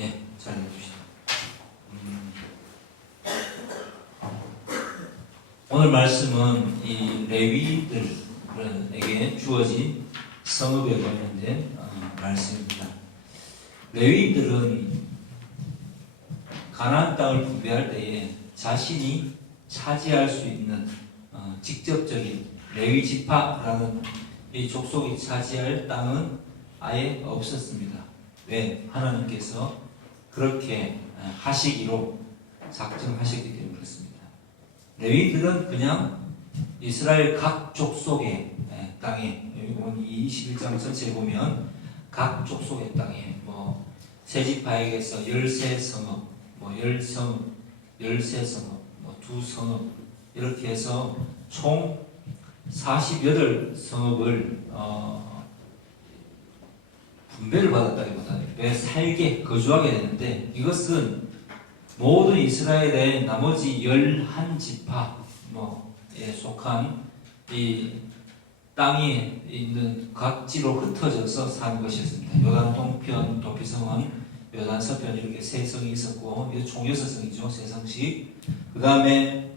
예, 잘 해주시죠. 오늘 말씀은 이 레위인들에게 주어진 성읍에 관련된 말씀입니다. 레위인들은 가나안 땅을 분배할 때에 자신이 차지할 수 있는 직접적인 레위 지파라는 이 족속이 차지할 땅은 아예 없었습니다. 왜? 하나님께서 그렇게 하시기로 작정하셨기 때문에 그렇습니다. 레위인들은 그냥 이스라엘 각 족속의 땅에, 여기 21장 전체에 보면 각 족속의 땅에 세 지파에게서 13성읍, 10성읍, 13성읍, 2성읍 이렇게 해서 총 48성읍을 분배를 받았다기보다는 왜 살게 거주하게 되는데, 이것은 모든 이스라엘의 나머지 11지파에 속한 이 땅이 있는 각지로 흩어져서 사는 것이었습니다. 요단 동편, 도피성은 요단 서편 이렇게 세 성이 있었고, 이거 총 6성이죠. 세 성씩. 그 다음에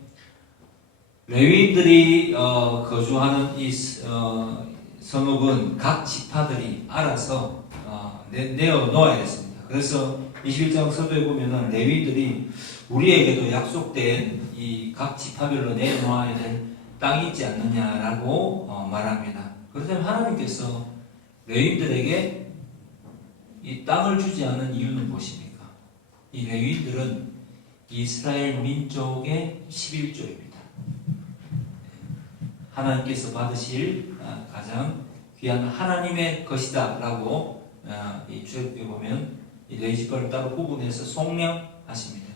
레위인들이 거주하는 이 성읍은 각 지파들이 알아서 내어 놓아야 됐습니다. 그래서 21장 서두에 보면은 레위인들이 우리에게도 약속된 이 각 지파별로 내놓아야 될 땅이 있지 않느냐라고 말합니다. 그렇다면 하나님께서 레위인들에게 이 땅을 주지 않은 이유는 무엇입니까? 이 레위인들은 이스라엘 민족의 11조입니다. 하나님께서 받으실 가장 귀한 하나님의 것이다 라고 이 출애굽기에 보면 이 레위 지파를 따로 구분해서 속량하십니다.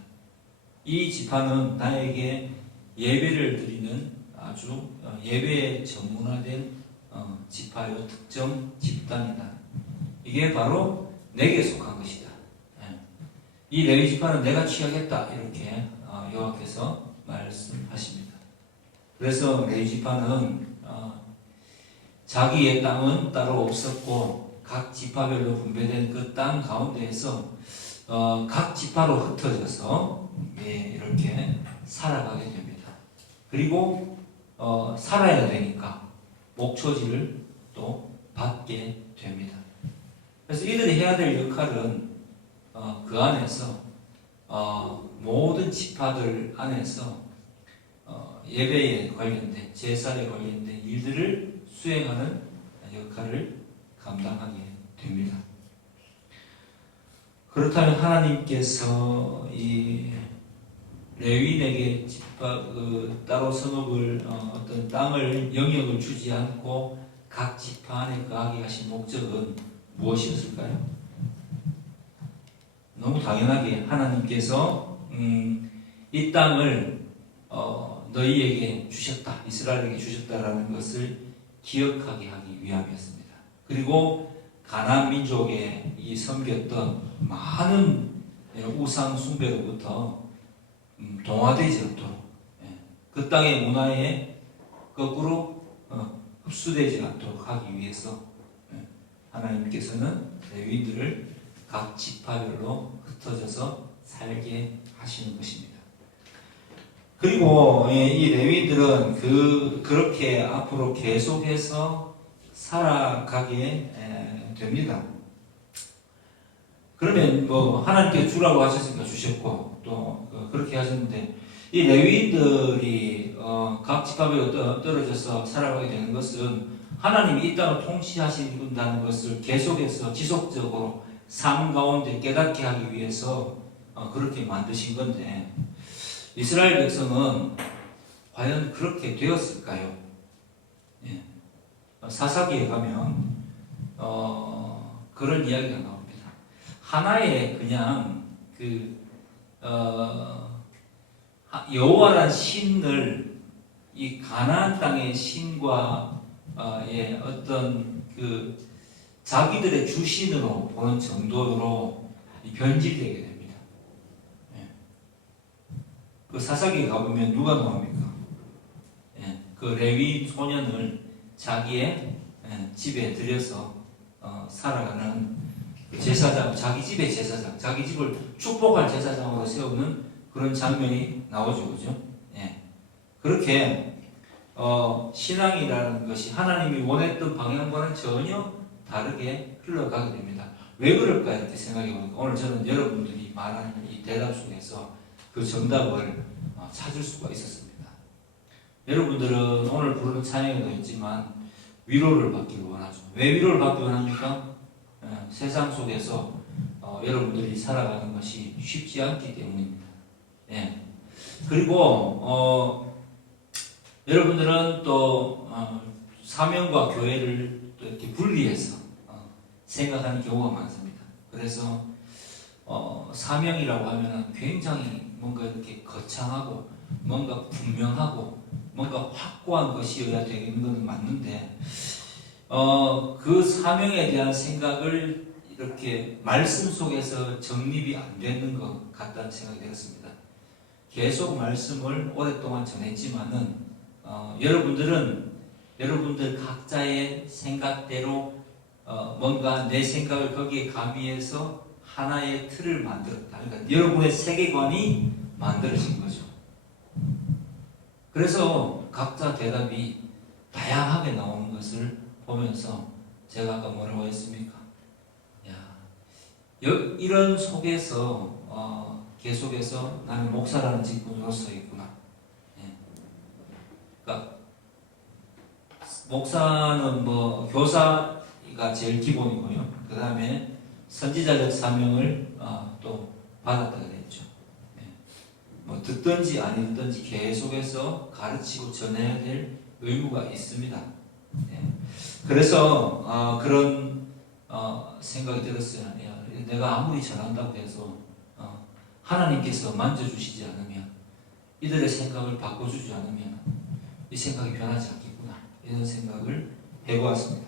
이 지파는 나에게 예배를 드리는 아주 예배에 전문화된 지파요, 특정 집단이다. 이게 바로 내게 속한 것이다. 이 레위 지파는 내가 취하겠다 이렇게 여호와께서 말씀하십니다. 그래서 레위 지파는 자기의 땅은 따로 없었고 각 지파별로 분배된 그 땅 가운데에서 각 지파로 흩어져서 이렇게 살아가게 됩니다. 그리고 살아야 되니까 목초지를 또 받게 됩니다. 그래서 이들이 해야 될 역할은 그 안에서 모든 지파들 안에서 예배에 관련된 제사에 관련된 일들을 수행하는 역할을 감당하게 됩니다. 그렇다면 하나님께서 이 레위인에게 따로 성읍을 어떤 땅을 영역을 주지 않고 각 지파 안에 거하게 하신 목적은 무엇이었을까요? 너무 당연하게 하나님께서 이 땅을 너희에게 주셨다, 이스라엘에게 주셨다라는 것을 기억하게 하기 위함이었습니다. 그리고 가나안 민족의 이 섬겼던 많은 우상 숭배로부터 동화되지 않도록, 그 땅의 문화에 거꾸로 흡수되지 않도록 하기 위해서 하나님께서는 레위인들을 각 지파별로 흩어져서 살게 하시는 것입니다. 그리고 이 레위인들은 그렇게 앞으로 계속해서 살아가게 됩니다. 그러면 하나님께서 주라고 하셨으니까 주셨고 또 그렇게 하셨는데, 이 레위인들이 각 지파별로 떨어져서 살아가게 되는 것은 하나님이 이 땅을 통치하신다는 것을 계속해서 지속적으로 삶 가운데 깨닫게 하기 위해서 그렇게 만드신 건데, 이스라엘 백성은 과연 그렇게 되었을까요? 사사기에 가면 그런 이야기가 나옵니다. 하나의 그냥 여호와란 신을 이 가나안 땅의 신과 어떤 자기들의 주신으로 보는 정도로 변질되게 됩니다. 그 사사기에 가보면 누가 나옵니까? 그 레위 소년을 자기의 집에 들여서 살아가는 제사장, 자기 집의 제사장, 자기 집을 축복할 제사장으로 세우는 그런 장면이 나오죠, 그죠? 예. 그렇게 신앙이라는 것이 하나님이 원했던 방향과는 전혀 다르게 흘러가게 됩니다. 왜 그럴까 이렇게 생각해 보니까 오늘 저는 여러분들이 말하는 이 대답 속에서 그 정답을 찾을 수가 있었습니다. 여러분들은 오늘 부르는 찬양에도 있지만 위로를 받기를 원하죠. 왜 위로를 받기 원합니까? 세상 속에서 여러분들이 살아가는 것이 쉽지 않기 때문입니다. 예. 그리고 여러분들은 또 사명과 교회를 또 이렇게 분리해서 생각하는 경우가 많습니다. 그래서 사명이라고 하면 굉장히 뭔가 이렇게 거창하고 뭔가 분명하고 뭔가 확고한 것이어야 되는 것은 맞는데 그 사명에 대한 생각을 이렇게 말씀 속에서 정립이 안 되는 것 같다는 생각이 들었습니다. 계속 말씀을 오랫동안 전했지만은 여러분들 각자의 생각대로 뭔가 내 생각을 거기에 가미해서 하나의 틀을 만들었다. 그러니까 여러분의 세계관이 만들어진 거죠. 그래서 각자 대답이 다양하게 나오는 것을 보면서 제가 아까 뭐라고 했습니까? 이런 속에서 계속해서 나는 목사라는 직분으로서 있구나. 그러니까 목사는 뭐 교사가 제일 기본이고요. 그 다음에 선지자적 사명을 또 받았다 그랬죠. 뭐 듣든지 안 듣든지 계속해서 가르치고 전해야 될 의무가 있습니다. 그래서 그런 생각이 들었어요. 내가 아무리 잘한다고 해서 하나님께서 만져주시지 않으면, 이들의 생각을 바꿔주지 않으면 이 생각이 변하지 않겠구나, 이런 생각을 해보았습니다.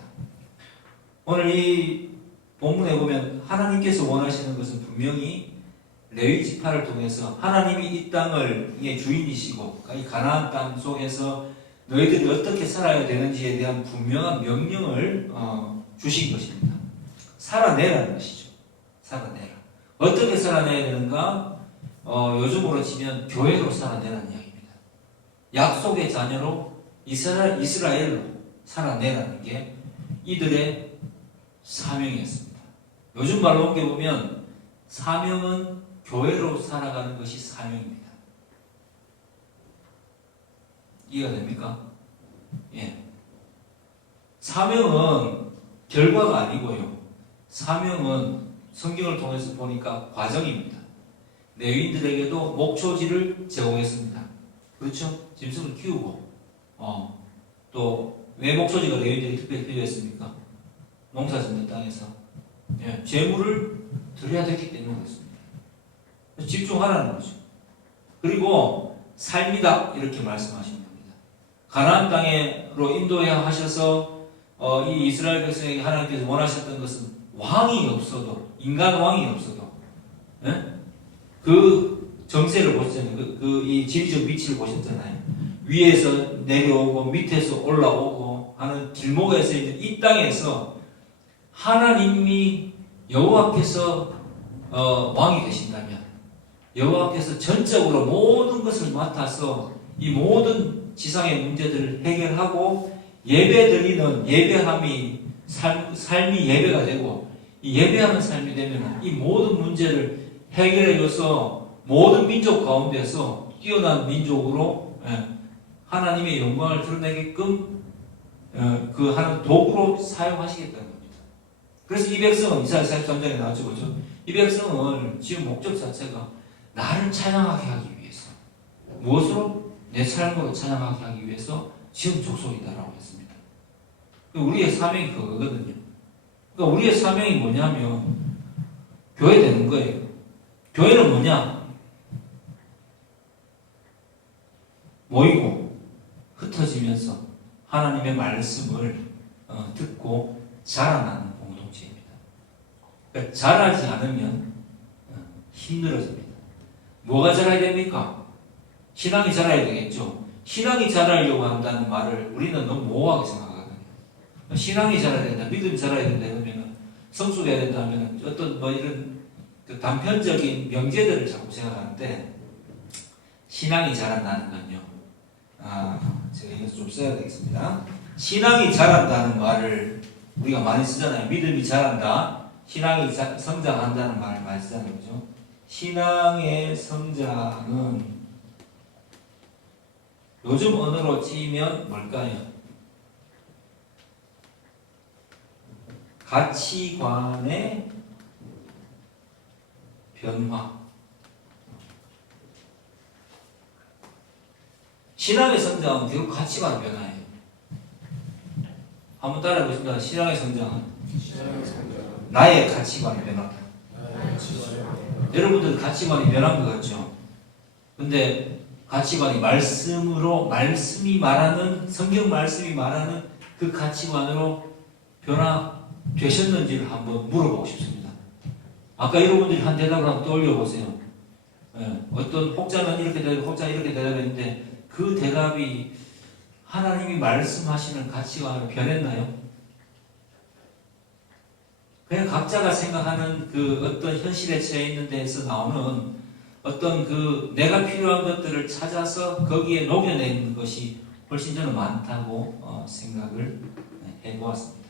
오늘 이 본문에 보면 하나님께서 원하시는 것은 분명히 레위 지파를 통해서 하나님이 이 땅을 이게 주인이시고 이 가나안 땅 속에서 너희들이 어떻게 살아야 되는지에 대한 분명한 명령을 주신 것입니다. 살아내라는 것이죠. 살아내라. 어떻게 살아내야 되는가? 요즘으로 치면 교회로 살아내라는 이야기입니다. 약속의 자녀로 이스라엘로 살아내라는 게 이들의 사명이었습니다. 요즘 말로 옮겨보면 사명은 교회로 살아가는 것이 사명입니다. 이해가 됩니까? 예. 사명은 결과가 아니고요. 사명은 성경을 통해서 보니까 과정입니다. 레위인들에게도 목초지를 제공했습니다. 그렇죠? 짐승을 키우고 또 왜 목초지가 레위인들이 특별히 필요했습니까? 농사 짓는 땅에서 재물을 드려야 되기 때문에 그렇습니다. 집중하라는 거죠. 그리고 삶이다 이렇게 말씀하시는 겁니다. 가나안 땅으로 인도해야 하셔서 이 이스라엘 백성에게 하나님께서 원하셨던 것은 왕이 없어도, 인간 왕이 없어도 그 정세를 보셨잖아요. 이 지리적 위치를 보셨잖아요. 위에서 내려오고 밑에서 올라오고 하는 길목에서 있는 이 땅에서 하나님이 여호와께서 왕이 되신다면 여호와께서 전적으로 모든 것을 맡아서 이 모든 지상의 문제들을 해결하고 예배드리는 예배함이 삶이 예배가 되고 이 예배하는 삶이 되면 이 모든 문제를 해결해줘서 모든 민족 가운데서 뛰어난 민족으로 하나님의 영광을 드러내게끔 그 하는 도구로 사용하시겠다는 겁니다. 그래서 이 백성은 이사야 43장에 나왔죠, 그렇죠? 이 백성을 지은 목적 자체가 나를 찬양하게 하기 위해서, 무엇으로? 내 삶으로 찬양하게 하기 위해서 지은 족속이다라고 했습니다. 우리의 사명이 그거거든요. 그러니까 우리의 사명이 뭐냐면 교회 되는 거예요. 교회는 뭐냐? 모이고 흩어지면서 하나님의 말씀을 듣고 자라나는 공동체입니다. 그러니까 자라지 않으면 힘들어집니다. 뭐가 자라야 됩니까? 신앙이 자라야 되겠죠. 신앙이 자라려고 한다는 말을 우리는 너무 모호하게 생각하거든요. 신앙이 자라야 된다, 믿음이 자라야 된다 이러면 성숙해야 된다면 어떤 뭐 이런 그 단편적인 명제들을 자꾸 생각하는데 신앙이 자란다는 건요. 제가 이거 좀 써야 되겠습니다. 신앙이 자란다는 말을 우리가 많이 쓰잖아요. 믿음이 자란다. 신앙이 성장한다는 말을 많이 쓰잖아요. 그죠? 신앙의 성장은 요즘 언어로 찌면 뭘까요? 가치관의 변화. 신앙의 성장은 결국 가치관 변화예요. 한번 따라해보겠습니다. 신앙의 성장은 나의 가치관의 변화다. 여러분들 가치관이 변한 것 같죠? 근데 가치관이 말씀이 말하는, 성경 말씀이 말하는 그 가치관으로 변화되셨는지를 한번 물어보고 싶습니다. 아까 여러분들이 한 대답을 한번 떠올려 보세요. 어떤 혹자는 이렇게 대답, 혹자는 이렇게 대답했는데 그 대답이 하나님이 말씀하시는 가치관으로 변했나요? 그냥 각자가 생각하는 그 어떤 현실에 처해 있는 데에서 나오는 어떤 그 내가 필요한 것들을 찾아서 거기에 녹여내는 것이 훨씬 저는 많다고 생각을 해보았습니다.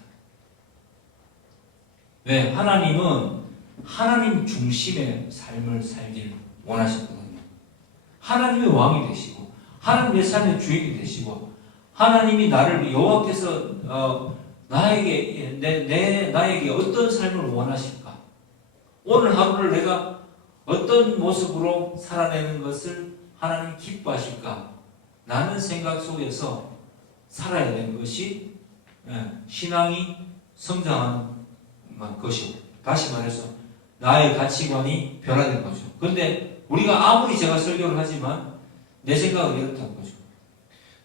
왜? 하나님은 하나님 중심의 삶을 살길 원하셨거든요. 하나님의 왕이 되시고 하나님의 삶의 주인이 되시고 하나님이 나를 여호와께서 나에게 어떤 삶을 원하실까? 오늘 하루를 내가 어떤 모습으로 살아내는 것을 하나님 기뻐하실까? 라는 생각 속에서 살아야 되는 것이 신앙이 성장하는 것이고, 다시 말해서 나의 가치관이 변화된 거죠. 그런데 우리가 아무리 제가 설교를 하지만 내 생각은 이렇다는 거죠.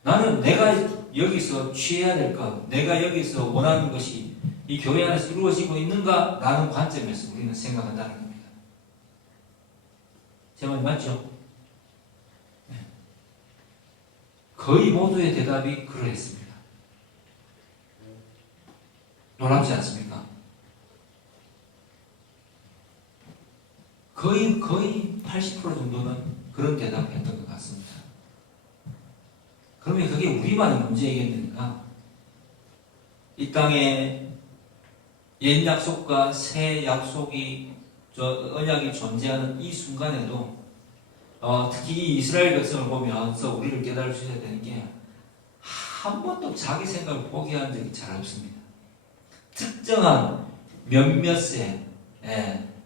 나는 내가 여기서 취해야 될 것, 내가 여기서 원하는 것이 이 교회 안에서 이루어지고 있는가? 라는 관점에서 우리는 생각한다는 겁니다. 제 말이 맞죠? 거의 모두의 대답이 그러했습니다. 놀랍지 않습니까? 거의 80% 정도는 그런 대답을 했던 것 같습니다. 그러면 그게 우리만의 문제이겠는가? 이 땅에 옛 약속과 새 약속이 언약이 존재하는 이 순간에도 특히 이스라엘 백성을 보면서 우리를 깨달을 수 있어야 되는 게 한 번도 자기 생각을 포기한 적이 잘 없습니다. 특정한 몇몇의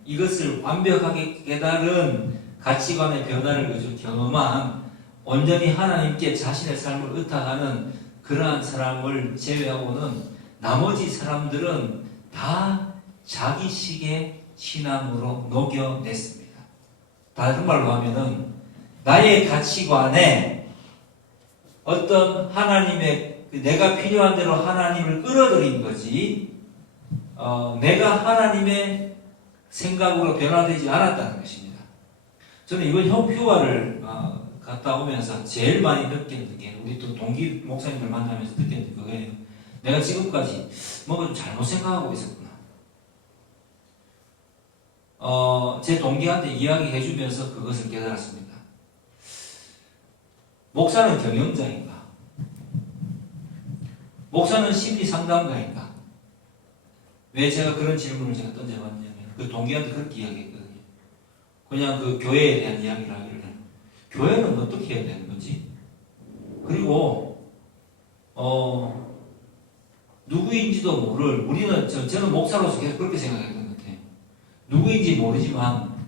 이것을 완벽하게 깨달은 가치관의 변화를 경험한 온전히 하나님께 자신의 삶을 의탁하는 그러한 사람을 제외하고는 나머지 사람들은 다 자기식의 신앙으로 녹여냈습니다. 다른 말로 하면은 나의 가치관에 어떤 하나님의 내가 필요한 대로 하나님을 끌어들인 거지 내가 하나님의 생각으로 변화되지 않았다는 것입니다. 저는 이번 휴가를 갔다 오면서 제일 많이 느꼈던 게 우리 또 동기 목사님들 만나면서 느꼈던 그거예요. 내가 지금까지 뭔가 좀 잘못 생각하고 있었구나. 제 동기한테 이야기해 주면서 그것을 깨달았습니다. 목사는 경영자인가? 목사는 심리 상담가인가? 왜 제가 그런 질문을 제가 던져봤냐면 그 동기한테 그렇게 이야기했거든요. 그냥 그 교회에 대한 이야기를 하기를 교회는 어떻게 해야 되는 거지? 그리고 누구인지도 모를 우리는 저는 목사로서 계속 그렇게 생각했던 것 같아요. 누구인지 모르지만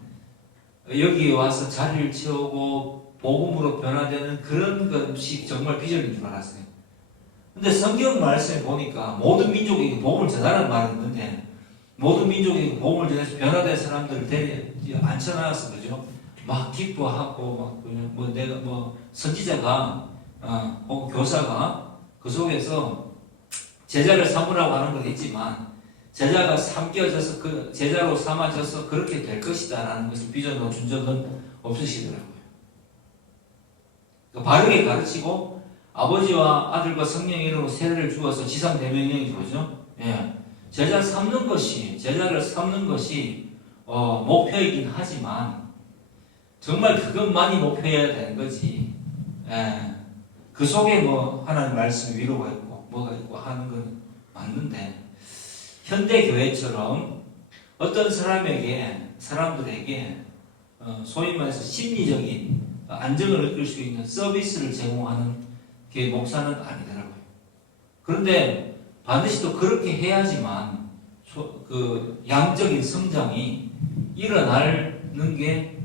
여기 와서 자리를 채우고 복음으로 변화되는 그런 것이 정말 비전인 줄 알았어요. 근데 성경 말씀에 보니까 모든 민족에게 복음을 전하라는 말이 있는데 모든 민족에게 복음을 전해서 변화된 사람들을 앉혀놔서 그죠? 막 기뻐하고 막 내가 선지자가 혹은 교사가 그 속에서 제자를 삼으라고 하는 건 있지만 제자가 삼겨져서 그 제자로 삼아져서 그렇게 될 것이다라는 것을 비전으로 준 적은 없으시더라고요. 바르게 가르치고 아버지와 아들과 성령의 이름으로 세례를 주어서 지상대명령이죠, 그죠? 예. 제자를 삼는 것이 목표이긴 하지만 정말 그것만이 목표여야 되는 거지. 예. 그 속에 뭐 하나님 말씀 위로가 있고 뭐가 있고 하는 건 맞는데 현대 교회처럼 어떤 사람들에게 소위 말해서 심리적인 안정을 느낄 수 있는 서비스를 제공하는 게 목사는 아니더라고요. 그런데 반드시 또 그렇게 해야지만 그 양적인 성장이 일어나는 게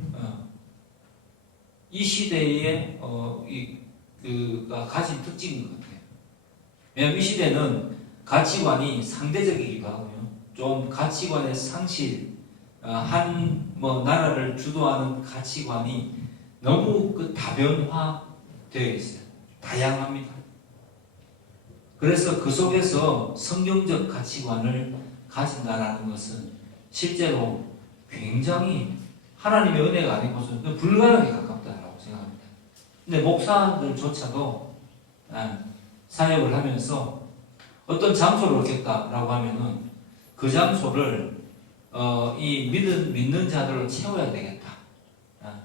이 시대의 그가 가진 특징인 것 같아요. 왜냐하면 이 시대는 가치관이 상대적이기도 하고요. 좀 가치관의 상실, 나라를 주도하는 가치관이 너무 다변화되어 있어요. 다양합니다. 그래서 그 속에서 성경적 가치관을 가진다는 것은 실제로 굉장히 하나님의 은혜가 아니고서는 불가능에 가깝다라고 생각합니다. 근데 목사들조차도 사역을 하면서 어떤 장소를 얻겠다라고 하면은 그 장소를 이 믿는 자들로 채워야 되겠다.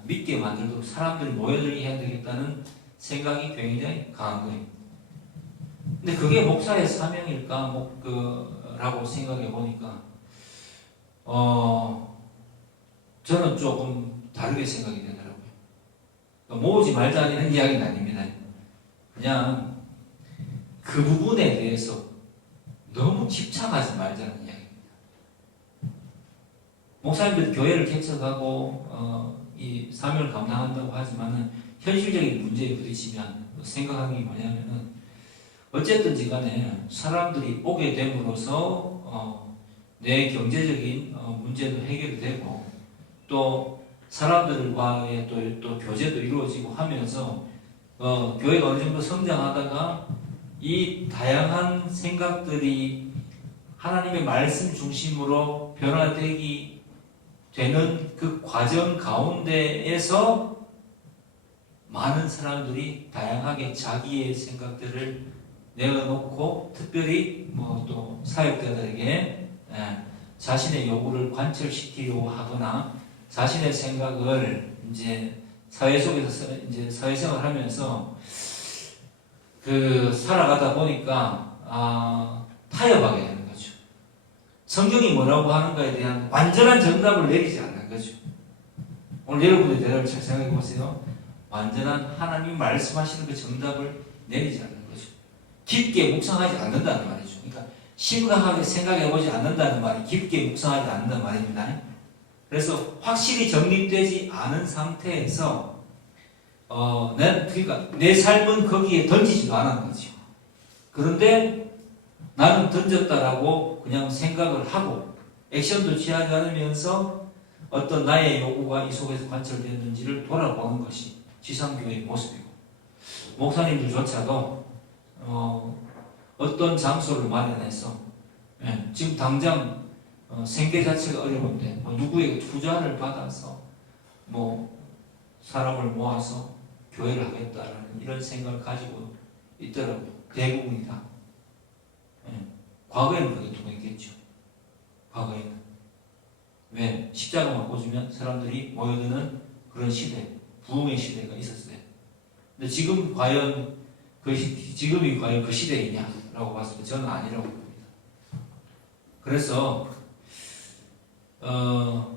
믿게 만들도록 사람들이 모여들게 해야 되겠다는 생각이 굉장히 강한 거예요. 근데 그게 목사의 사명일까? 라고 생각해 보니까 저는 조금 다르게 생각이 되더라고요. 모으지 말자는 이야기는 아닙니다. 그냥 그 부분에 대해서 너무 집착하지 말자는 이야기입니다. 목사님들 교회를 개척하고 이 사명을 감당한다고 하지만은 현실적인 문제에 부딪히면 생각하는 게 뭐냐면은 어쨌든지 간에 사람들이 오게 됨으로써 내 경제적인 문제도 해결되고 또 사람들과의 또 교제도 이루어지고 하면서 교회가 어느 정도 성장하다가 이 다양한 생각들이 하나님의 말씀 중심으로 변화되기 되는 그 과정 가운데에서 많은 사람들이 다양하게 자기의 생각들을 내어놓고 특별히 또 사역자들에게 자신의 요구를 관철시키려고 하거나 자신의 생각을 이제 사회 속에서 이제 사회생활을 하면서 살아가다 보니까 타협하게 되는 거죠. 성경이 뭐라고 하는가에 대한 완전한 정답을 내리지 않는 거죠. 오늘 여러분의 대답을 잘 생각해 보세요. 완전한 하나님이 말씀하시는 그 정답을 내리지 않는 거죠. 깊게 묵상하지 않는다는 말이죠. 그러니까 심각하게 생각해 보지 않는다는 말이 깊게 묵상하지 않는다는 말입니다. 그래서 확실히 정립되지 않은 상태에서 그러니까 내 삶은 거기에 던지지도 않은 거죠. 그런데 나는 던졌다라고 그냥 생각을 하고 액션도 취하지 않으면서 어떤 나의 요구가 이 속에서 관철되는지를 돌아보는 것이 지상교회의 모습이고 목사님들조차도 어떤 장소를 마련해서 지금 당장 생계 자체가 어려운데 누구에게 투자를 받아서 사람을 모아서 교회를 하겠다라는 이런 생각을 가지고 있더라고요. 대부분이 다. 과거에는 그게 통했겠죠. 과거에는. 왜? 십자가만 꽂으면 사람들이 모여드는 그런 시대, 부흥의 시대가 있었어요. 근데 지금 과연 지금이 과연 그 시대이냐라고 봤을 때 저는 아니라고 봅니다. 그래서 그러니까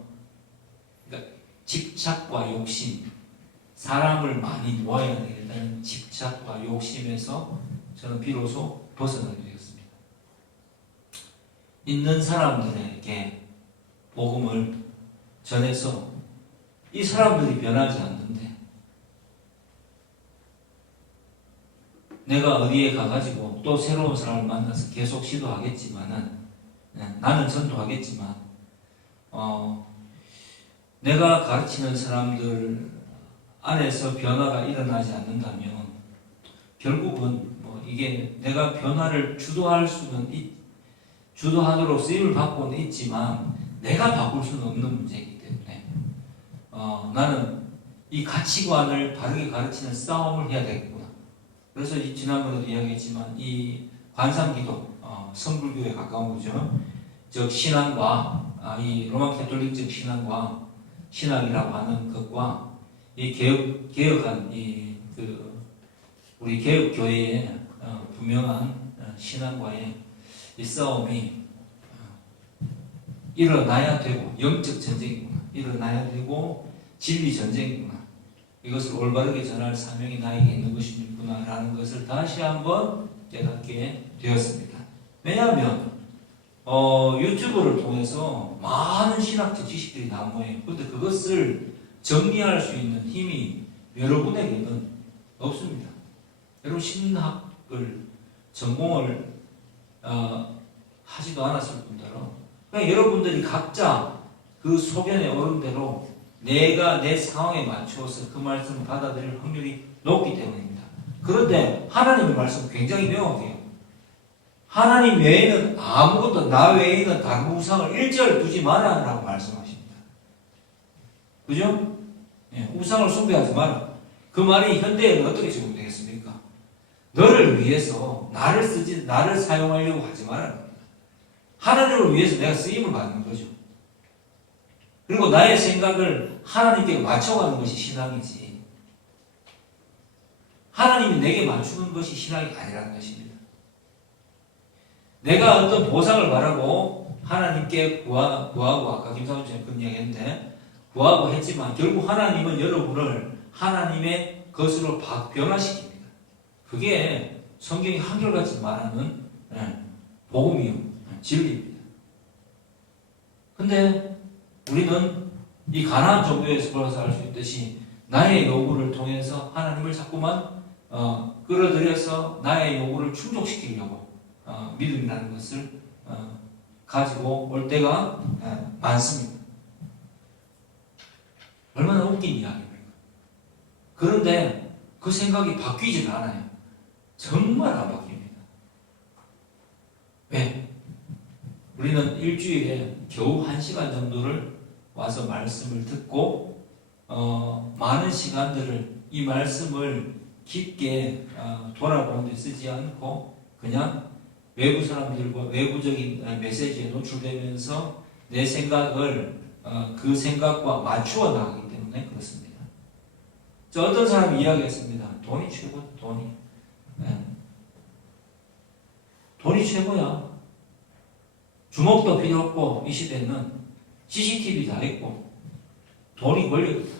집착과 욕심, 사람을 많이 모아야 되겠다는 집착과 욕심에서 저는 비로소 벗어나게 되었습니다. 있는 사람들에게 복음을 전해서 이 사람들이 변하지 않는데 내가 어디에 가가지고 또 새로운 사람을 만나서 계속 시도하겠지만은 나는 전도하겠지만 내가 가르치는 사람들 안에서 변화가 일어나지 않는다면 결국은 이게 내가 변화를 주도하도록 쓰임을 받고는 있지만 내가 바꿀 수는 없는 문제이기 때문에 나는 이 가치관을 바르게 가르치는 싸움을 해야 되겠구나. 그래서 지난번에도 이야기했지만 이 관상기도 성불교에 가까운 거죠. 즉 신앙과 이 로마 캐톨릭적 신앙과 신앙이라고 하는 것과 이 개혁한 우리 개혁 교회의 분명한 신앙과의 이 싸움이 일어나야 되고 영적 전쟁이구나. 일어나야 되고 진리 전쟁이구나. 이것을 올바르게 전할 사명이 나에게 있는 것이구나 라는 것을 다시 한번 깨닫게 되었습니다. 왜냐하면 유튜브를 통해서 많은 신학적 지식들이 난무해요. 그런데 그것을 정리할 수 있는 힘이 여러분에게는 없습니다. 여러분 신학을 전공을 하지도 않았을 뿐더러 그냥 여러분들이 각자 그 소견에 오른 대로 내가 내 상황에 맞추어서 그 말씀을 받아들일 확률이 높기 때문입니다. 그런데 하나님의 말씀은 굉장히 명확해요. 하나님 외에는 아무것도 나 외에는 다른 우상을 일절 두지 마라 라고 말씀하십니다. 그죠? 예, 우상을 숭배하지 마라. 그 말이 현대에는 어떻게 적용되겠습니까? 너를 위해서 나를 사용하려고 하지 마라. 하나님을 위해서 내가 쓰임을 받는 거죠. 그리고 나의 생각을 하나님께 맞춰가는 것이 신앙이지. 하나님이 내게 맞추는 것이 신앙이 아니라는 것입니다. 내가 어떤 보상을 바라고 하나님께 구하고 아까 김상훈 씨가 그런 이야기 했는데 구하고 했지만 결국 하나님은 여러분을 하나님의 것으로 변화시킵니다. 그게 성경이 한결같이 말하는 복음이요. 진리입니다. 근데 우리는 이 가나안 종교에서 벌어서 알 수 있듯이 나의 요구를 통해서 하나님을 자꾸만 끌어들여서 나의 요구를 충족시키려고 믿음이라는 것을 가지고 올 때가 많습니다. 얼마나 웃긴 이야기입니까? 그런데 그 생각이 바뀌질 않아요. 정말 안 바뀝니다. 왜? 우리는 일주일에 겨우 1시간 정도를 와서 말씀을 듣고 많은 시간들을 이 말씀을 깊게 돌아보는 데 쓰지 않고 그냥 외부 사람들과 외부적인 메시지에 노출되면서 내 생각을 그 생각과 맞추어 나가기 때문에 그렇습니다. 어떤 사람이 이야기했습니다. 돈이 최고야. 돈이 최고야. 주먹도 필요 없고 이 시대는 CCTV 다 있고 돈이 권력이다.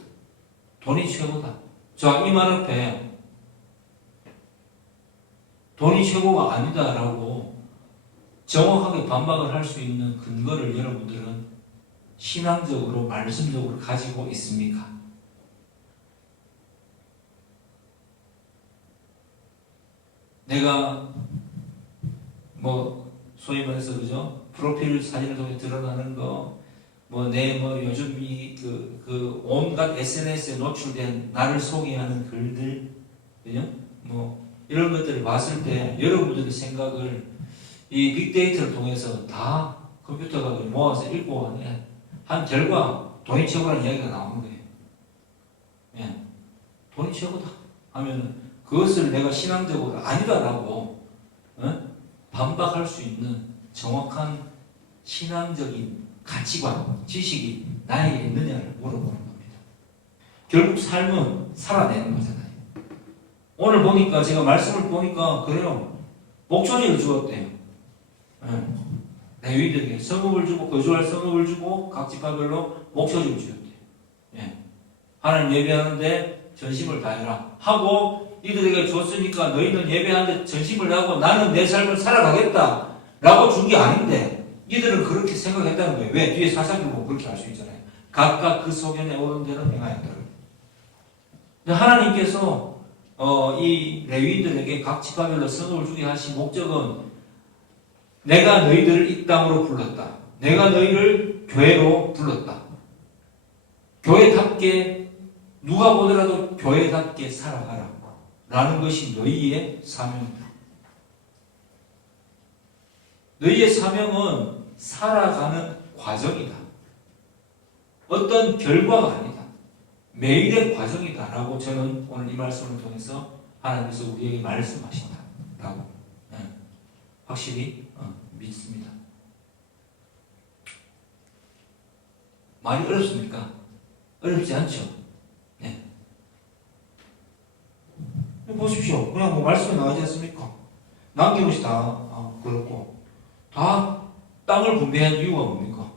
돈이 최고다. 자, 이 말 앞에 돈이 최고가 아니다라고 정확하게 반박을 할 수 있는 근거를 여러분들은 신앙적으로 말씀적으로 가지고 있습니까? 내가 소위 말해서 그죠? 프로필 사진을 통해 드러나는 거, 요즘 온갖 SNS에 노출된 나를 소개하는 글들, 그죠? 이런 것들을 봤을 때 여러분들의 생각을 이 빅데이터를 통해서 다 컴퓨터가 모아서 읽고 한 결과 돈이 최고라는 이야기가 나오는 거예요. 예, 돈이 최고다 하면 그것을 내가 신앙적으로 아니다라고 반박할 수 있는 정확한 신앙적인 가치관, 지식이 나에게 있느냐를 물어보는 겁니다. 결국 삶은 살아내는 거잖아요. 오늘 보니까 제가 말씀을 보니까 그래요. 목초지를 주었대요. 레위인들에게 성읍을 주고 거주할 성읍을 주고 각 지파별로 목초지를 주었대요. 하나님 예배하는데 전심을 다해라 하고 이들에게 줬으니까 너희는 예배하는데 전심을 다하고 나는 내 삶을 살아가겠다 라고 준 게 아닌데 이들은 그렇게 생각했다는 거예요. 왜? 뒤에 사사기를 보고 그렇게 알 수 있잖아요. 각각 그 소견에 오른 대로 행하였더라. 하나님께서 이 레위인들에게 각 지파별로 성읍을 주게 하신 목적은 내가 너희들을 이 땅으로 불렀다. 내가 너희를 교회로 불렀다. 교회답게 누가 보더라도 교회답게 살아가라 라는 것이 너희의 사명이다. 너희의 사명은 살아가는 과정이다. 어떤 결과가 아니다. 매일의 과정이다 라고 저는 오늘 이 말씀을 통해서 하나님께서 우리에게 말씀하신다 라고 확실히 믿습니다. 많이 어렵습니까? 어렵지 않죠? 네. 보십시오. 그냥 뭐 말씀이 나오지 않습니까? 남김없이 다 그렇고 다 땅을 분배한 이유가 뭡니까?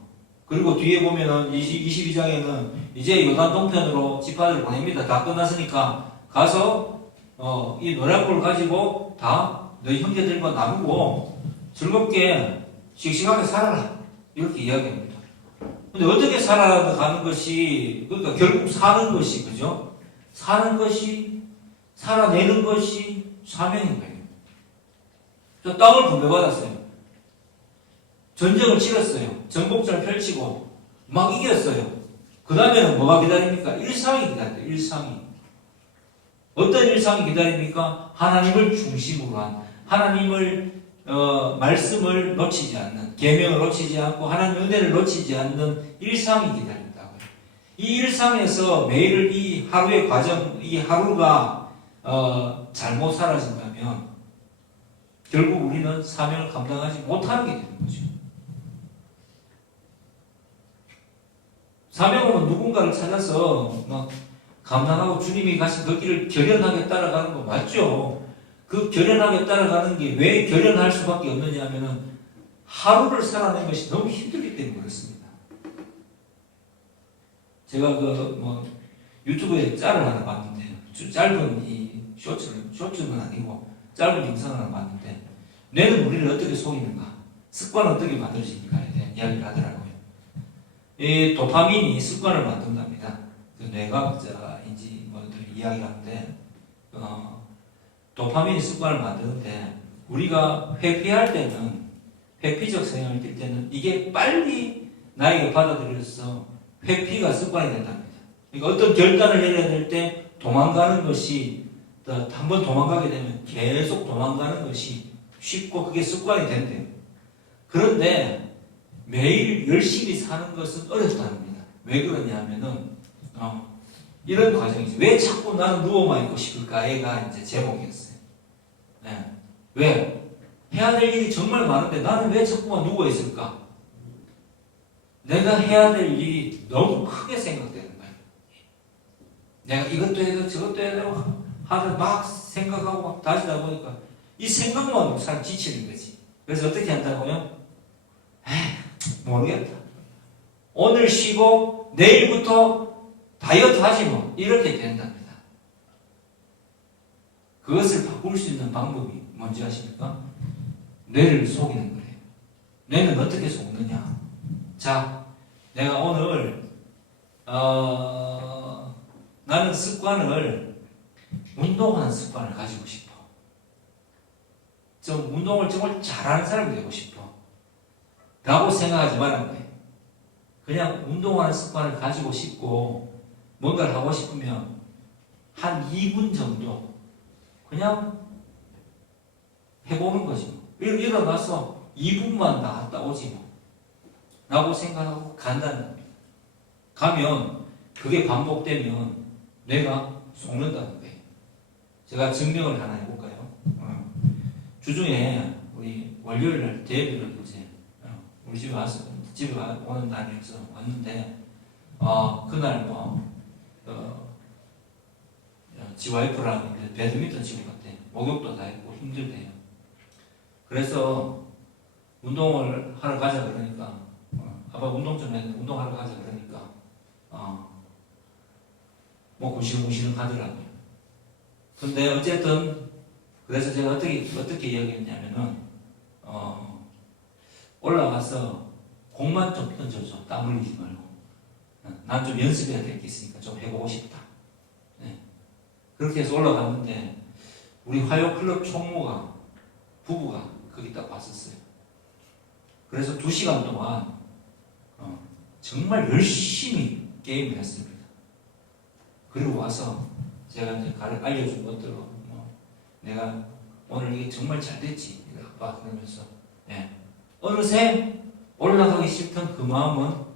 그리고 뒤에 보면은 22장에는 이제 요단 동편으로 지파들을 보냅니다. 다 끝났으니까 가서 이 노략골을 가지고 다 너희 형제들과 나누고 즐겁게 씩씩하게 살아라 이렇게 이야기합니다. 근데 어떻게 살아가는 것이 그러니까 결국 사는 것이 그죠? 사는 것이 살아내는 것이 사명인 거예요. 저 땅을 분배받았어요. 전쟁을 치렀어요. 전복전을 펼치고 막 이겼어요. 그 다음에는 뭐가 기다립니까? 일상이 기다려요. 일상이. 어떤 일상이 기다립니까? 하나님을 중심으로 한 하나님을 말씀을 놓치지 않는 계명을 놓치지 않고 하나님의 은혜를 놓치지 않는 일상이 기다린다고요. 이 일상에서 매일 이 하루의 과정, 이 하루가 잘못 사라진다면 결국 우리는 사명을 감당하지 못하는 게 되는 거죠. 사명은 누군가를 찾아서 막 감당하고 주님이 가신 그 길을 결연하게 따라가는 거 맞죠? 그 결연하게 따라가는 게 왜 결연할 수밖에 없느냐 하면은 하루를 살아내는 것이 너무 힘들기 때문에 그렇습니다. 제가 유튜브에 짤을 하나 봤는데 짧은 이 쇼츠는 아니고 짧은 영상을 하나 봤는데 뇌는 우리를 어떻게 속이는가 습관은 어떻게 만들어지는가에 대한 이야기를 하더라고요. 이 도파민이 습관을 만든답니다. 그 뇌과학자인지 뭐들 이야기하는데 도파민이 습관을 만드는데 우리가 회피할 때는 회피적 성향을 띌 때는 이게 빨리 나에게 받아들여서 회피가 습관이 된답니다. 그러니까 어떤 결단을 내려야 될 때 도망가는 것이 한 번 도망가게 되면 계속 도망가는 것이 쉽고 그게 습관이 된대요. 그런데 매일 열심히 사는 것은 어렵답니다. 왜 그러냐 하면은 이런 과정이죠. 왜 자꾸 나는 누워만 있고 싶을까가 이제 제목이었어요. 네. 왜? 해야 될 일이 정말 많은데 나는 왜 자꾸만 누워 있을까? 내가 해야 될 일이 너무 크게 생각되는 거예요. 내가 이것도 해야 되고 저것도 해야 되고 하루 막 생각하고 막 다시다 보니까 이 생각만 잘 지치는 거지. 그래서 어떻게 한다고요? 모르겠다. 오늘 쉬고 내일부터 다이어트 하지 뭐 이렇게 된답니다. 그것을 바꿀 수 있는 방법이 뭔지 아십니까? 뇌를 속이는 거예요. 뇌는 어떻게 속느냐? 자, 내가 오늘 나는 습관을 운동하는 습관을 가지고 싶어. 좀 운동을 정말 잘하는 사람이 되고 싶어. 라고 생각하지 말라는 거예요. 그냥 운동하는 습관을 가지고 싶고 뭔가를 하고 싶으면 한 2분 정도 그냥 해보는 거지. 일어나서 2분만 나갔다 오지 뭐. 라고 생각하고 간다는 겁니다. 가면 그게 반복되면 뇌가 속는다는 거예요. 제가 증명을 하나 해볼까요? 주중에 우리 월요일날 대회를 이제 우리 집에 오는 날이어서 왔는데 그날 지 와이프랑 배드민턴 치고 갔대. 목욕도 다 했고 힘들대요. 그래서 운동을 하러 가자 그러니까 아빠 운동 좀 했는데 운동하러 가자 그러니까 뭐 구시구시는 가더라고요. 근데 어쨌든 그래서 제가 어떻게 이야기했냐면은 올라가서 공만 좀 던져줘. 땀 흘리지 말고. 난 좀 연습해야 될 게 있으니까 좀 해보고 싶다. 네. 그렇게 해서 올라갔는데 우리 화요클럽 총무가 부부가 거기 딱 왔었어요. 그래서 2시간 동안 정말 열심히 게임을 했습니다. 그리고 와서 제가 이제 알려준 것대로 내가 오늘 이게 정말 잘 됐지. 아빠 그러면서 어느새 올라가기 싫던 그 마음은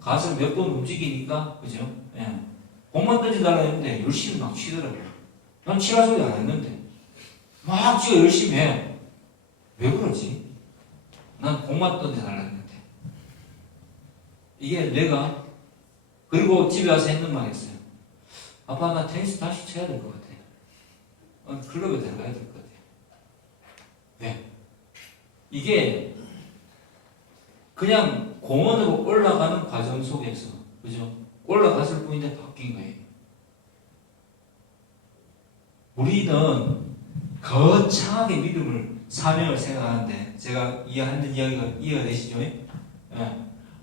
가서 몇 번 움직이니까 그죠? 공만 던져달라 했는데 열심히 막 치더라고요. 난 치라 소리 안 했는데 막 지가 열심히 해. 왜 그러지? 난 공만 던져달라 했는데. 이게 뇌가, 그리고 집에 와서 했는 말이 있어요. 아빠, 나 테니스 다시 쳐야 될 것 같아. 클럽에 들어가야 될 것 같아. 왜? 이게 그냥 공원으로 올라가는 과정 속에서, 그죠? 올라갔을 뿐인데 바뀐 거예요. 우리는 거창하게 믿음을, 사명을 생각하는데, 제가 하는 이야기가 이해가 되시죠? 예.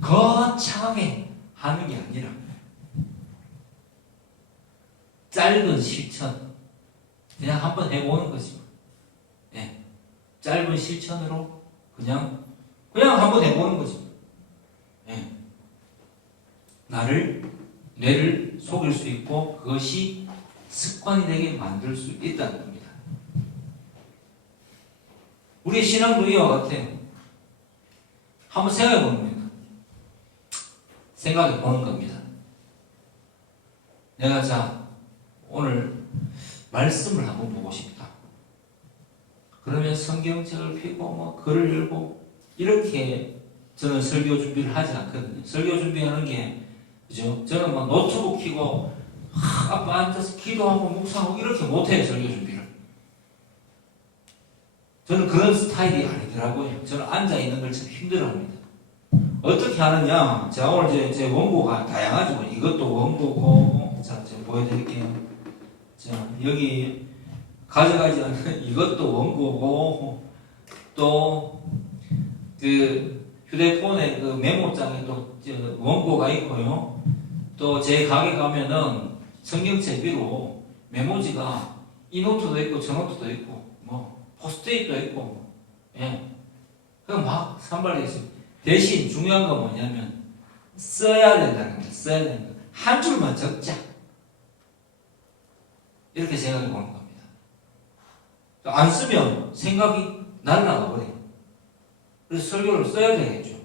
거창하게 하는 게 아니라, 짧은 실천, 그냥 한번 해보는 거지. 예. 짧은 실천으로 그냥 한번 해보는 거지. 예. 뇌를 속일 수 있고, 그것이 습관이 되게 만들 수 있다는 겁니다. 우리의 신앙도 이와 같아요. 한번 생각해 보는 겁니다. 생각해 보는 겁니다. 내가 오늘 말씀을 한번 보고 싶다. 그러면 성경책을 펴고 글을 읽고 이렇게 저는 설교 준비를 하지 않거든요. 설교 준비하는 게, 그죠? 저는 노트북 켜고 앞에 앉아서 기도하고 묵상하고 이렇게 못해요, 설교 준비를. 저는 그런 스타일이 아니더라고요. 저는 앉아있는 걸 참 힘들어합니다. 어떻게 하느냐? 제가 오늘 제 원고가 다양하죠. 이것도 원고고, 제가 보여드릴게요. 여기 가져가지 않는 이것도 원고고, 또 휴대폰에 메모장에 또 원고가 있고요. 또 제 가게 가면은 성경책 위로 메모지가 이 노트도 있고 저 노트도 있고 포스트잇도 있고, 예. 그럼 막 산발되어 있어요. 대신 중요한 건 뭐냐면 써야 된다는 거예요. 써야 되는 거. 한 줄만 적자. 이렇게 생각해 보는 겁니다. 안 쓰면 생각이 날아가 버려요. 그래서 설교를 써야 되겠죠.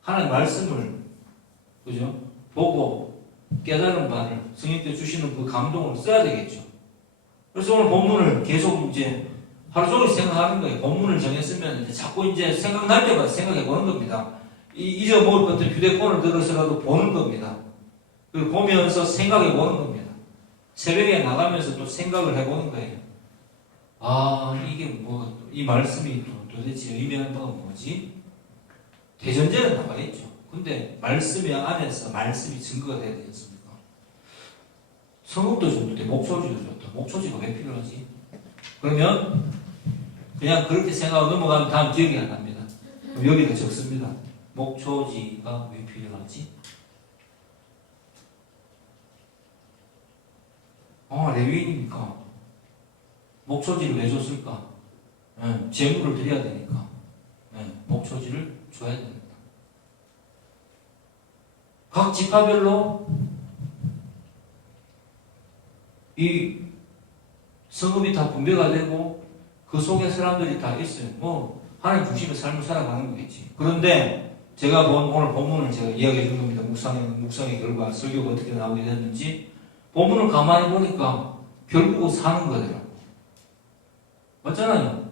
하나님 말씀을, 그죠? 보고 깨달은 바를, 성령께서 주시는 그 감동을 써야 되겠죠. 그래서 오늘 본문을 계속 하루 종일 생각하는 거예요. 본문을 정했으면 자꾸 생각날 때마다 생각해 보는 겁니다. 잊어먹을 것 같은 휴대폰을 들어서라도 보는 겁니다. 그리고 보면서 생각해 보는 겁니다. 새벽에 나가면서 또 생각을 해보는 거예요. 이게 이 말씀이 도대체 의미하는 바가 뭐지? 대전제는 나와 있죠. 근데 말씀이 안에서 말씀이 증거가 돼야 되지 않습니까? 성읍도 좋은데 목초지도 좋다. 목초지가 왜 필요하지? 그러면 그냥 그렇게 생각하고 넘어가면 다음 기억이 안 납니다. 그럼 여기다 적습니다. 목초지가 왜 필요하지? 레위인이니까 목초지를 왜 줬을까? 재물을 드려야 되니까 목초지를 줘야 됩니다. 각 지파별로 이 성읍이 다 분배가 되고 그 속에 사람들이 다 있어요. 하나님 중심의 삶을 살아가는 거겠지. 그런데 제가 오늘 본문을 제가 이야기해 준 겁니다. 묵상의 결과, 설교가 어떻게 나오게 됐는지. 본문을 가만히 보니까 결국은 사는 거더라고. 맞잖아요.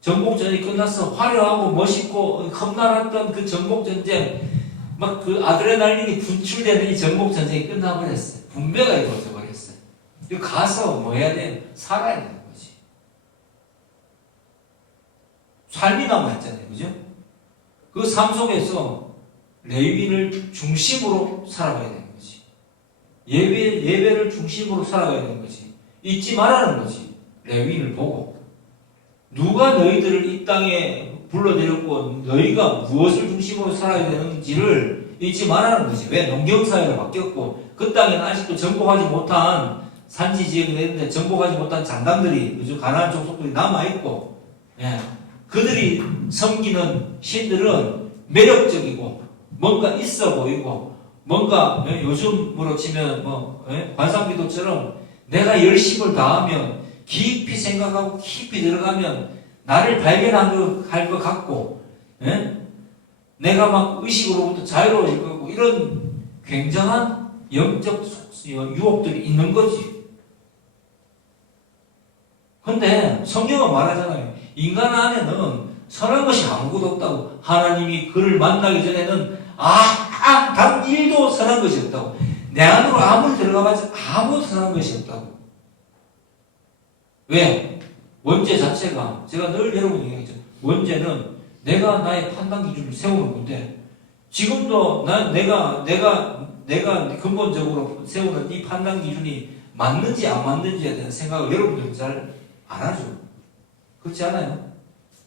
전복전이 끝나서 화려하고 멋있고 험난했던 그 전복전쟁, 막 그 아드레날린이 분출되는 이 전복전쟁이 끝나버렸어요. 분배가 이루어져 버렸어요. 이거 가서 뭐 해야 돼? 살아야 되는 거지. 삶이 남아있잖아요. 그죠? 그 삶 속에서 레위인을 중심으로 살아가야 되는 거지. 예배를 중심으로 살아가야 되는 거지. 잊지 말라는 거지. 레위인을 보고. 누가 너희들을 이 땅에 불러들였고 너희가 무엇을 중심으로 살아야 되는지를 잊지 말라는 거지. 왜? 농경사회로 바뀌었고 그 땅에는 아직도 정복하지 못한 산지 지역이 있는데 정복하지 못한 장단들이, 그죠? 가나안 족속들이 남아있고, 그들이 섬기는 신들은 매력적이고 뭔가 있어 보이고 뭔가 요즘으로 치면 관상기도처럼 내가 열심을 다하면 깊이 생각하고 깊이 들어가면 나를 발견할 것 같고, 내가 막 의식으로부터 자유로워질 것 같고, 이런 굉장한 영적 유혹들이 있는 거지. 근데 성경은 말하잖아요. 인간 안에는 선한 것이 아무것도 없다고. 하나님이 그를 만나기 전에는 단 일도 선한 것이 없다고. 내 안으로 아무리 들어가봤자 아무것도 선한 것이 없다고. 왜? 원죄 자체가, 제가 늘 여러분 얘기하죠. 원죄는 내가 나의 판단 기준을 세우는 건데, 지금도 내가 근본적으로 세우는 이 판단 기준이 맞는지 안 맞는지에 대한 생각을 여러분들은 잘 안 하죠. 그렇지 않아요?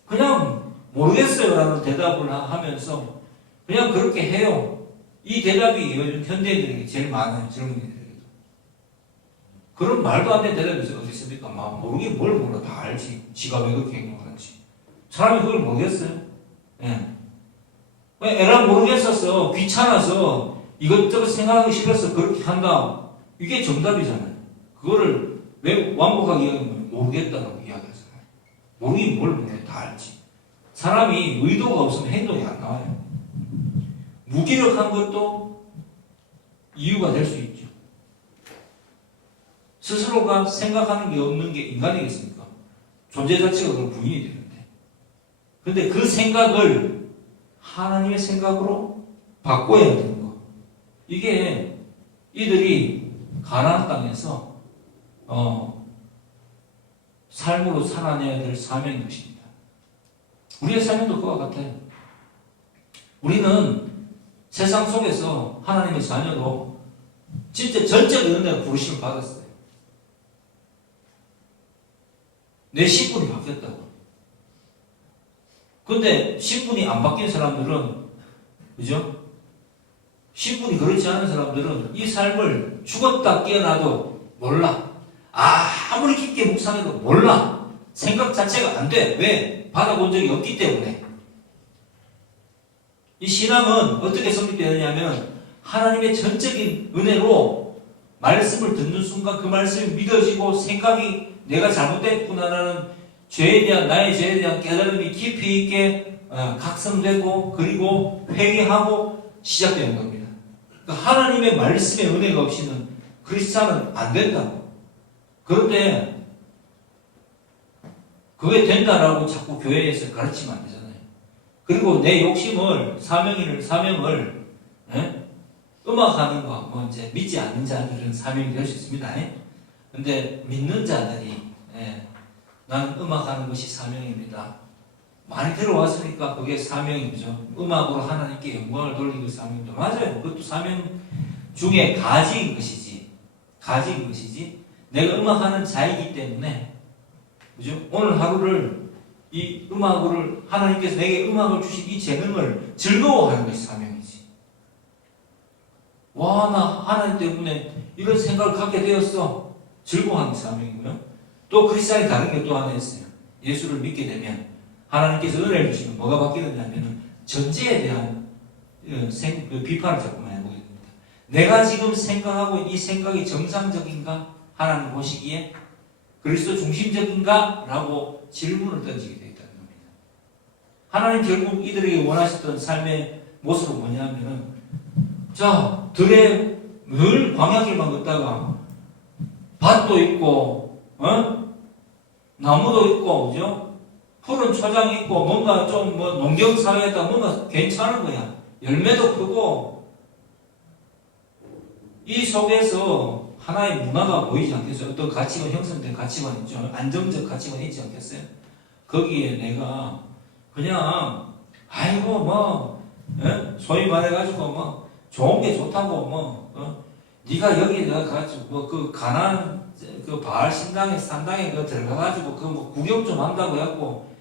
그냥 모르겠어요 라는 대답을 하면서 그냥 그렇게 해요. 이 대답이 요즘 현대인들에게 제일 많아요. 젊은이들에게도. 그런 말도 안 되는 대답이 어디 있습니까? 막 모르게 뭘 몰라. 다 알지. 지가 왜 그렇게 행동하는지. 사람이 그걸 모르겠어요. 예. 애랑 모르겠었어. 귀찮아서 이것저것 생각하기 싫어서 그렇게 한다. 이게 정답이잖아요. 그거를 왜 완곡하게 이야기하면 모르겠다고 이야기하잖아요. 모르긴 뭘 몰라. 다 알지. 사람이 의도가 없으면 행동이 안 나와요. 무기력한 것도 이유가 될 수 있죠. 스스로가 생각하는 게 없는 게 인간이겠습니까? 존재 자체가 그걸 부인이 되는데. 근데 그 생각을 하나님의 생각으로 바꿔야 되는 거. 이게 이들이 가나안 땅에서 삶으로 살아내야 될 사명인 것입니다. 우리의 삶도 그와 같아요. 우리는 세상 속에서 하나님의 자녀로 진짜 전적 은혜로 부르심을 받았어요. 내 신분이 바뀌었다고. 근데 신분이 안 바뀐 사람들은, 그죠? 신분이 그렇지 않은 사람들은 이 삶을 죽었다 깨어나도 몰라. 아무리 깊게 묵상해도 몰라. 생각 자체가 안 돼. 왜? 받아본 적이 없기 때문에. 이 신앙은 어떻게 성립되느냐면 하나님의 전적인 은혜로 말씀을 듣는 순간 그 말씀이 믿어지고 생각이 내가 잘못됐구나라는 나의 죄에 대한 깨달음이 깊이 있게 각성되고 그리고 회개하고 시작되는 겁니다. 그러니까 하나님의 말씀의 은혜가 없이는 크리스찬은 안 된다고. 그런데 그게 된다라고 자꾸 교회에서 가르치면 안 되잖아요. 그리고 내 욕심을 사명을 음악하는 거 이제 믿지 않는 자들은 사명이 될 수 있습니다. 근데 믿는 자들이 나는 음악하는 것이 사명입니다. 많이 들어왔으니까 그게 사명이죠. 음악으로 하나님께 영광을 돌리는 것이 사명입니다. 맞아요. 그것도 사명 중에 가지인 것이지. 내가 음악하는 자이기 때문에, 그죠? 오늘 하루를 이 음악을 하나님께서 내게 음악을 주신 이 재능을 즐거워하는 것이 사명이지. 와, 나 하나님 때문에 이런 생각을 갖게 되었어. 즐거워하는 게 사명이고요. 또 크리스찬이 다른 게 또 하나 있어요. 예수를 믿게 되면 하나님께서 은혜를 주시면 뭐가 바뀌느냐면 전제에 대한 비판을 자꾸만 해보게 됩니다. 내가 지금 생각하고 있는 이 생각이 정상적인가? 하나님 보시기에 그리스도 중심적인가? 라고 질문을 던지게 되었다는 겁니다. 하나님 결국 이들에게 원하셨던 삶의 모습은 뭐냐면은 들에 늘 광야길만 걷다가 밭도 있고 나무도 있고, 그죠? 푸른 초장이 있고, 뭔가 좀 농경사회에다 뭔가 괜찮은 거야. 열매도 크고, 이 속에서 하나의 문화가 보이지 않겠어요? 어떤 가치관, 형성된 가치관 있죠? 안정적 가치관이 있지 않겠어요? 거기에 내가 그냥, 소위 말해가지고, 좋은 게 좋다고, 네가 여기다가 가지고, 그 가난, 그 바알 신당에 산당에 들어가가지고 구경 좀 한다고 해갖고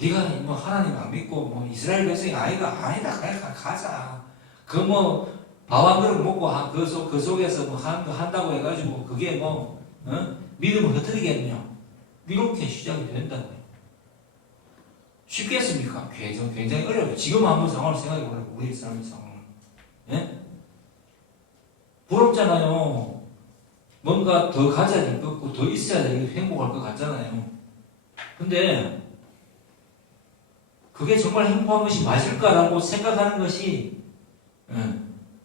네가 하나님 안 믿고 이스라엘 백성이 아니다 그냥 가자. 밥 한 그릇 먹고 그 속에서 한다고 해가지고 그게 믿음을 흐트리겠냐? 이렇게 시작이 된다고요. 쉽겠습니까? 굉장히 어려워요. 지금 한번 상황을 생각해보라고. 우리 사람의 상황을. 예? 부럽잖아요. 뭔가 더 가져야 될 것 같고 더 있어야 될 행복할 것 같잖아요. 근데 그게 정말 행복한 것이 맞을까라고 생각하는 것이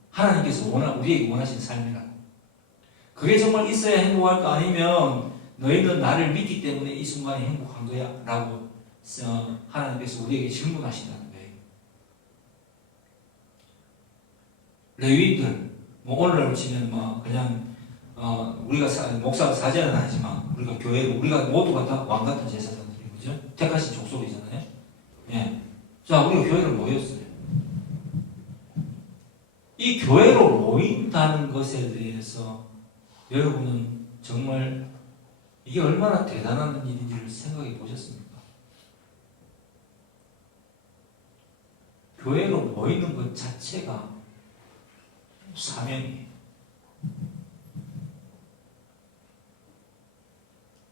하나님께서 우리에게 원하신 삶이라. 그게 정말 있어야 행복할까? 아니면 너희는 나를 믿기 때문에 이 순간이 행복한 거야? 라고 하나님께서 우리에게 질문하신다는 거예요. 레위인들, 뭐 오늘날 치면 뭐 그냥 우리가 목사가 사제는 아니지만 우리가 교회로 우리가 모두가 다 왕 같은 제사장들이 그죠? 택하신 족속이잖아요. 예. 자, 우리가 교회로 모였어요. 이 교회로 모인다는 것에 대해서 여러분은 정말 이게 얼마나 대단한 일인지를 생각해 보셨습니까? 교회로 모이는 것 자체가 사명이에요.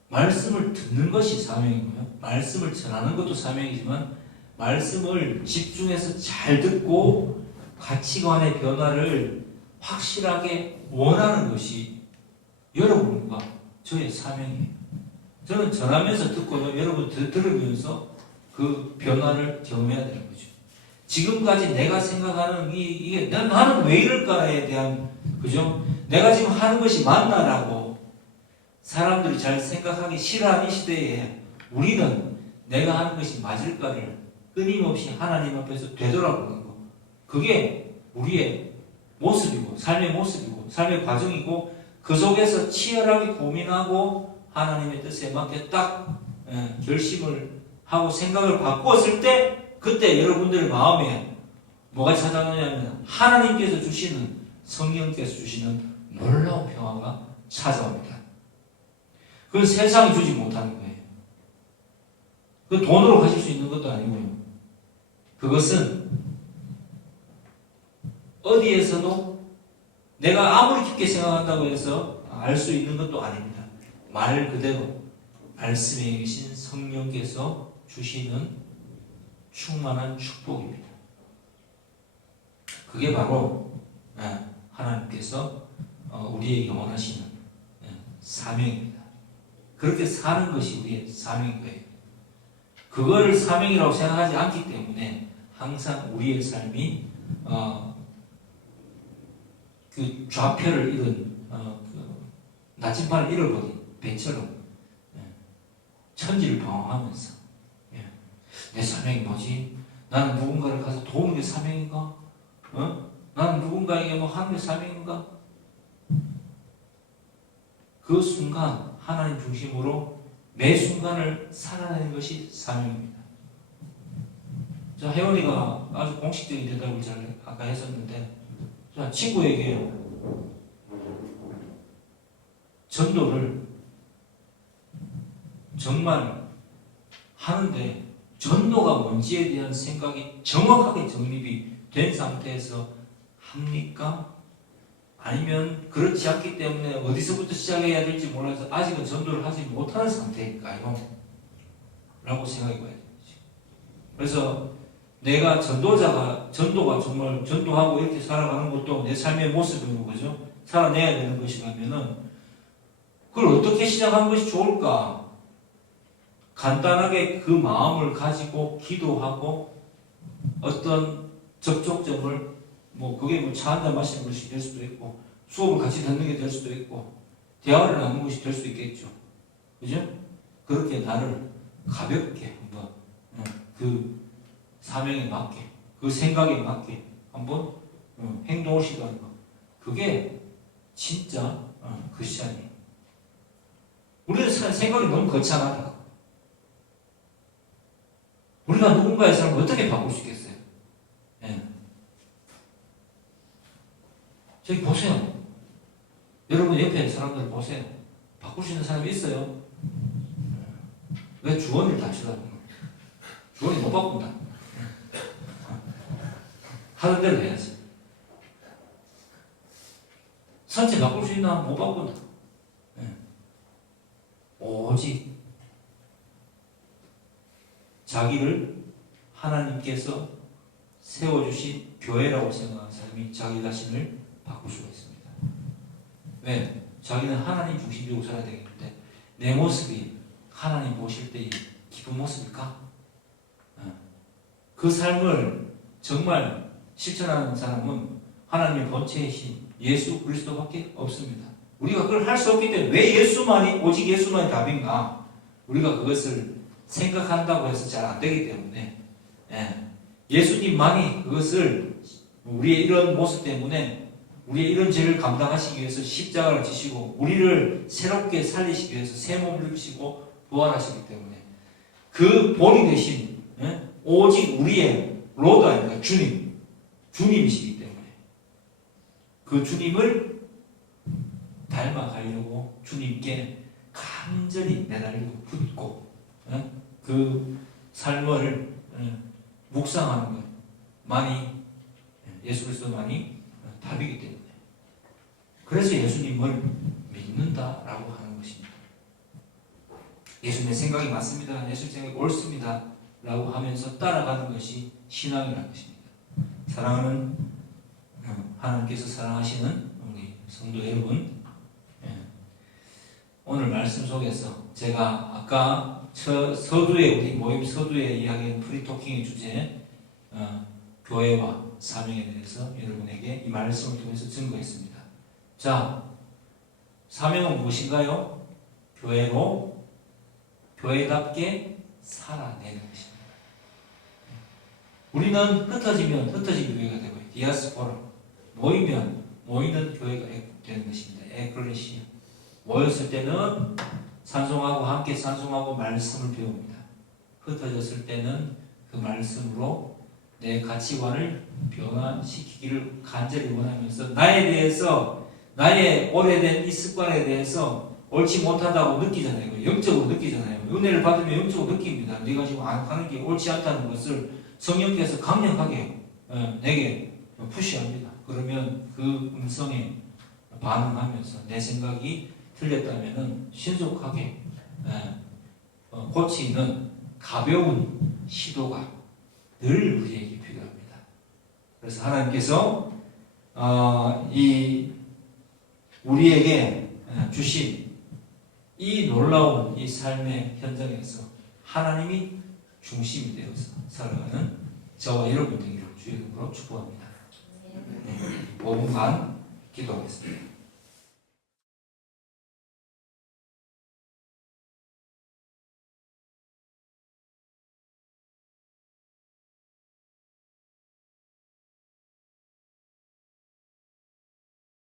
말씀을 듣는 것이 사명이고요. 말씀을 전하는 것도 사명이지만 말씀을 집중해서 잘 듣고 가치관의 변화를 확실하게 원하는 것이 여러분과 저의 사명이에요. 저는 전하면서 듣고요. 여러분 들으면서 그 변화를 경험해야 되는 거죠. 지금까지 내가 생각하는 이게 나는 왜 이럴까에 대한 그죠? 내가 지금 하는 것이 맞나라고 사람들이 잘 생각하기 싫어하는 이 시대에 우리는 내가 하는 것이 맞을까를 끊임없이 하나님 앞에서 되돌아보는 거. 그게 우리의 모습이고 삶의 모습이고 삶의 과정이고 그 속에서 치열하게 고민하고 하나님의 뜻에 맞게 딱 결심을 하고 생각을 바꾸었을 때 그때 여러분들의 마음에 뭐가 찾아오냐면 하나님께서 주시는 성령께서 주시는 놀라운 평화가 찾아옵니다. 그건 세상이 주지 못하는 거예요. 그 돈으로 가질 수 있는 것도 아니고요. 그것은 어디에서도 내가 아무리 깊게 생각한다고 해서 알 수 있는 것도 아닙니다. 말 그대로 말씀에 계신 성령께서 주시는 충만한 축복입니다. 그게 바로 하나님께서 우리에게 원하시는 사명입니다. 그렇게 사는 것이 우리의 사명인 거예요. 그거를 사명이라고 생각하지 않기 때문에 항상 우리의 삶이 그 좌표를 잃은 그 나침반을 잃어버린 배처럼 천지를 방황하면서 내 사명이 뭐지? 나는 누군가를 가서 도우는 게 사명인가? 나는 누군가에게 뭐 하는 게 사명인가? 그 순간 하나님 중심으로 매 순간을 살아내는 것이 사명입니다. 자, 혜원이가 아주 공식적인 대답을 잘 아까 했었는데 자, 친구에게 전도를 정말 하는데 전도가 뭔지에 대한 생각이 정확하게 정립이 된 상태에서 합니까? 아니면 그렇지 않기 때문에 어디서부터 시작해야 될지 몰라서 아직은 전도를 하지 못하는 상태일까요? 라고 생각해 봐야 되죠. 그래서 내가 전도가 정말 전도하고 이렇게 살아가는 것도 내 삶의 모습이고 그죠? 살아내야 되는 것이라면은 그걸 어떻게 시작하는 것이 좋을까? 간단하게 그 마음을 가지고 기도하고 어떤 접촉점을 뭐 그게 뭐 차 한잔 마시는 것이 될 수도 있고 수업을 같이 듣는 게 될 수도 있고 대화를 나누는 것이 될 수도 있겠죠. 그죠? 그렇게 나를 가볍게 한번 그 사명에 맞게 그 생각에 맞게 한번 행동을 시도하는 것. 그게 진짜 크리스찬이에요. 우리는 생각이 너무 거창하다. 우리가 누군가의 삶을 어떻게 바꿀 수 있겠어요? 저기 보세요. 여러분 옆에 사람들 보세요. 바꿀 수 있는 사람이 있어요? 왜 주원을 다 치라고? 주원이 못 바꾼다. 하는 대로 해야지. 선체 바꿀 수 있나? 못 바꾼다. 오직 자기를 하나님께서 세워주신 교회라고 생각하는 사람이 자기 자신을 바꿀 수가 있습니다. 왜? 자기는 하나님 중심적으로 살아야 되겠는데 내 모습이 하나님 보실 때 기쁜 모습일까? 그 삶을 정말 실천하는 사람은 하나님의 본체이신 예수 그리스도밖에 없습니다. 우리가 그걸 할 수 없기 때문에 왜 오직 예수만이 답인가? 우리가 그것을 생각한다고 해서 잘 안 되기 때문에 예수님만이 그것을 우리의 이런 모습 때문에 우리의 이런 죄를 감당하시기 위해서 십자가를 지시고 우리를 새롭게 살리시기 위해서 새 몸을 입으시고 부활하시기 때문에 그 본이 되신 오직 우리의 로드 아닙니까? 주님이시기 때문에 그 주님을 닮아가려고 주님께 간절히 매달리고 붙고 그 삶을 묵상하는 것만이 예수 그리스도만이 답이기 때문에 그래서 예수님을 믿는다라고 하는 것입니다. 예수님의 생각이 맞습니다. 예수님 생각이 옳습니다. 라고 하면서 따라가는 것이 신앙이라는 것입니다. 사랑하는 하나님께서 사랑하시는 우리 성도 여러분, 오늘 말씀 속에서 제가 아까 서두에 우리 모임 서두에 이야기한 프리토킹의 주제 교회와 사명에 대해서 여러분에게 이 말씀을 통해서 증거했습니다. 자, 사명은 무엇인가요? 교회답게 살아내는 것입니다. 우리는 흩어지면 흩어진 교회가 되고 디아스포라 모이면 모이는 교회가 되는 것입니다. 에클레시아 모였을 때는 찬송하고 함께 찬송하고 말씀을 배웁니다. 흩어졌을 때는 그 말씀으로 내 가치관을 변화시키기를 간절히 원하면서 나의 오래된 이 습관에 대해서 옳지 못하다고 느끼잖아요. 영적으로 느끼잖아요. 은혜를 받으면 영적으로 느낍니다. 내가 지금 안 하는 게 옳지 않다는 것을 성령께서 강력하게 내게 푸시합니다. 그러면 그 음성에 반응하면서 내 생각이 틀렸다면 신속하게 고치는 가벼운 시도가 늘 우리에게 필요합니다. 그래서 하나님께서 우리에게 주신 이 놀라운 이 삶의 현장에서 하나님이 중심이 되어서 살아가는 저와 여러분 되기를 주의 이름으로 축복합니다. 5분간 기도하겠습니다.